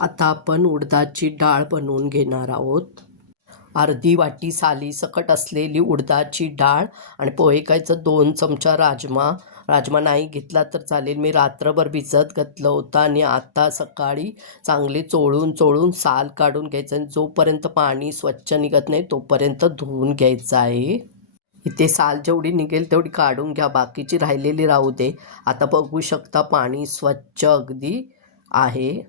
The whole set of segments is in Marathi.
आता आपण उडदाची डाळ बनवून घेणार आहोत. अर्धी वाटी सालीसकट असलेली उडदाची डाळ आणि पोहेकायचं 2 चमचा राजमा. राजमा नाही घेतला तर चालेल. मी रात्रभर भिजत घातलं होतं आणि आता सकाळी चांगले चोळून साल काढून घ्यायचं आणि जोपर्यंत पाणी स्वच्छ निघत नाही तोपर्यंत धुवून घ्यायचं आहे. इथे साल जेवढी निघेल तेवढी काढून घ्या, बाकीची राहिलेली राहू दे. आता बघू शकता पाणी स्वच्छ अगदी आहे.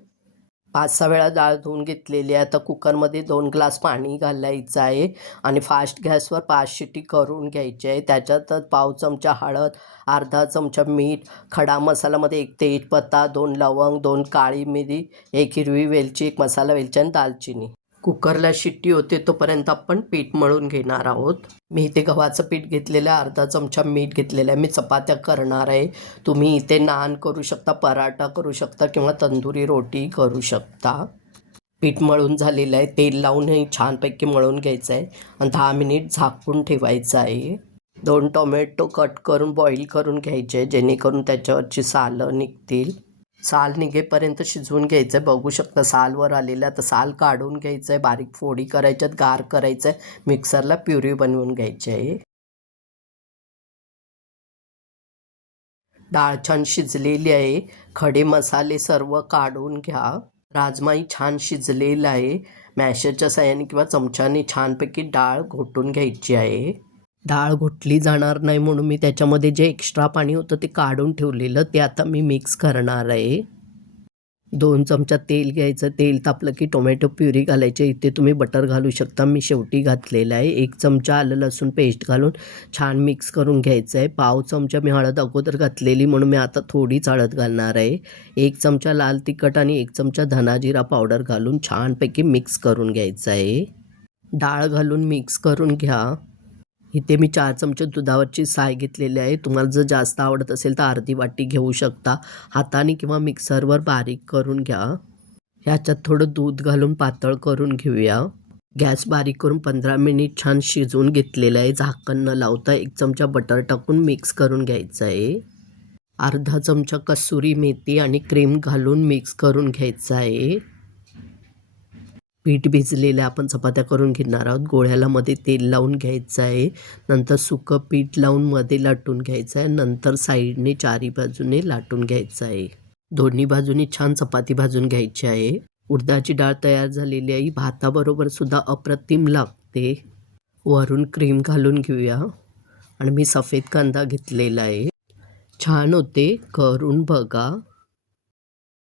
5-6 वेळा डाळ धुवून घेतलेली आहे. आता कुकरमध्ये 2 ग्लास पाणी घालायचं आहे आणि फास्ट गॅसवर 5 शिटी करून घ्यायची आहे. त्याच्यातच पाव चमचा हळद, अर्धा चमचा मीठ, खडा मसाल्यामध्ये 1 तेजपत्ता, 2 लवंग, 2 काळी मिरी, 1 हिरवी वेलची, 1 मसाला वेलची आणि दालचिनी. कुकरला शिट्टी होते तोपर्यंत आपण पीठ मळून घेणार आहोत. मी इथे गव्हाचं पीठ घेतलेलं आहे, अर्धा चमचा मीठ घेतलेलं आहे. मी चपात्या करणार आहे. तुम्ही इथे नान करू शकता, पराठा करू शकता किंवा तंदुरी रोटी करू शकता. पीठ मळून झालेलं आहे. तेल लावूनही छानपैकी मळून घ्यायचं आहे आणि 10 मिनिट झाकून ठेवायचं आहे. 2 टोमॅटो कट करून बॉईल करून घ्यायचे जेणेकरून त्याच्यावरची सालं निघतील. साल निघेपर्यंत शिजवून घ्यायचं आहे. बघू शकता सालवर आलेलं आहे. आता साल काढून घ्यायचं आहे, बारीक फोडी करायच्यात, गार करायचं आहे, मिक्सरला प्युरी बनवून घ्यायची आहे. डाळ छान शिजलेली आहे. खडे मसाले सर्व काढून घ्या. राजमाही छान शिजलेला आहे. मॅशरच्या साहाय्याने किंवा चमच्याने छानपैकी डाळ घोटून घ्यायची आहे. डाळ घोटली जाणार नाही म्हणून मी त्याच्यामध्ये जे एक्स्ट्रा पाणी होतं ते काढून ठेवलेलं ते आता मी मिक्स करणार आहे. 2 चमचा तेल घ्यायचं. तेल तापलं की टोमॅटो प्युरी घालायची. इथे तुम्ही बटर घालू शकता, मी शेवटी घातलेलं आहे. 1 चमचा आलं लसूण पेस्ट घालून छान मिक्स करून घ्यायचं आहे. पाव चमचा मी हळद अगोदर घातलेली म्हणून मी आता थोडीच हळद घालणार आहे. 1 चमचा लाल तिखट आणि 1 चमचा धना जिरा पावडर घालून छानपैकी मिक्स करून घ्यायचं आहे. डाळ घालून मिक्स करून घ्या. इथे मी 4 चमचे दुधावरची साय घेतलेली आहे. तुम्हाला जर जास्त आवडत असेल तर अर्धी वाटी घेऊ शकता. हाताने किंवा मिक्सरवर बारीक करून घ्या. ह्याच्यात थोडं दूध घालून पातळ करून घेऊया. गॅस बारीक करून 15 मिनिट छान शिजवून घेतलेलं आहे. झाकण न लावता 1 चमचा बटर टाकून मिक्स करून घ्यायचं आहे. अर्धा चमचा कसुरी मेथी आणि क्रीम घालून मिक्स करून घ्यायचं आहे. पीठ भिजलेलं आपण चपात्या करून घेणार आहोत. गोळ्याला मध्ये तेल लावून घ्यायचं आहे. नंतर सुकं पीठ लावून मध्ये लाटून घ्यायचं आहे. नंतर साईडने 4ही बाजूने लाटून घ्यायचं आहे. दोन्ही बाजूनी छान चपाती भाजून घ्यायची आहे. उडदाची डाळ तयार झालेली आहे. भाताबरोबर सुद्धा अप्रतिम लागते. वरून क्रीम घालून घेऊया आणि मी सफेद कांदा घेतलेला आहे. छान होते, करून बघा.